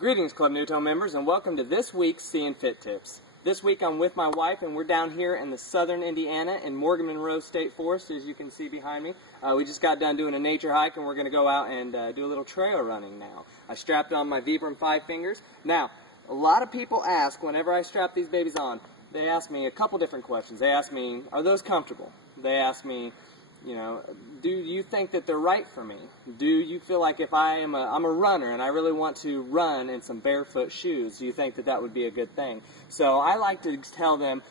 Greetings, Club Newtone members, and welcome to this week's Seeing Fit Tips. This week I'm with my wife, and we're down here in the southern Indiana in Morgan Monroe State Forest, as you can see behind me. We just got done doing a nature hike, and we're going to go out and do a little trail running now. I strapped on my Vibram 5 fingers. Now, a lot of people ask, whenever I strap these babies on, they ask me a couple different questions. They ask me, are those comfortable? They ask me, do you think that they're right for me? Do you feel like if I'm a runner and I really want to run in some barefoot shoes, do you think that that would be a good thing? So I like to tell them,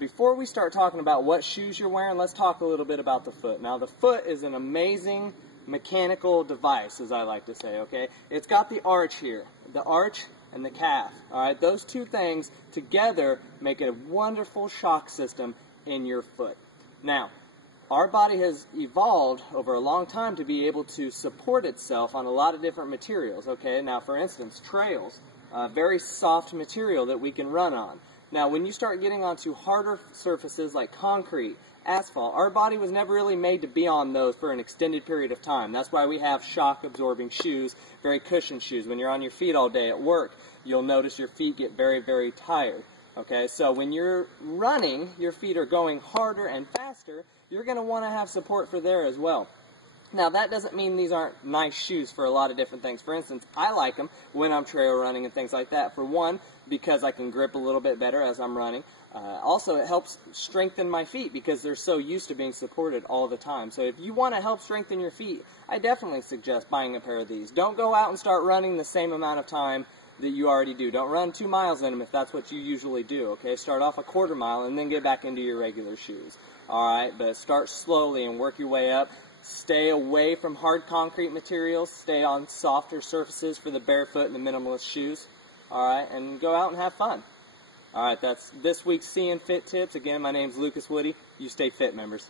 before we start talking about what shoes you're wearing, let's talk a little bit about the foot. Now, the foot is an amazing mechanical device, as I like to say, okay? It's got the arch here, the arch and the calf, all right? Those two things together make a wonderful shock system in your foot. Now, our body has evolved over a long time to be able to support itself on a lot of different materials, okay? Now, for instance, trails, very soft material that we can run on. Now, when you start getting onto harder surfaces like concrete, asphalt, our body was never really made to be on those for an extended period of time. That's why we have shock-absorbing shoes, very cushioned shoes. When you're on your feet all day at work, you'll notice your feet get very, very tired. Okay, so when you're running, your feet are going harder and faster, you're going to want to have support for there as well. Now, that doesn't mean these aren't nice shoes for a lot of different things. For instance, I like them when I'm trail running and things like that. For one, because I can grip a little bit better as I'm running. Also, it helps strengthen my feet because they're so used to being supported all the time. So if you want to help strengthen your feet, I definitely suggest buying a pair of these. Don't go out and start running the same amount of time that you already do. Don't run 2 miles in them if that's what you usually do, okay? Start off a quarter mile and then get back into your regular shoes, all right? But start slowly and work your way up. Stay away from hard concrete materials. Stay on softer surfaces for the barefoot and the minimalist shoes, all right? And go out and have fun. All right, that's this week's Seeing Fit Tips. Again, my name's Lucas Woody. You stay fit, members.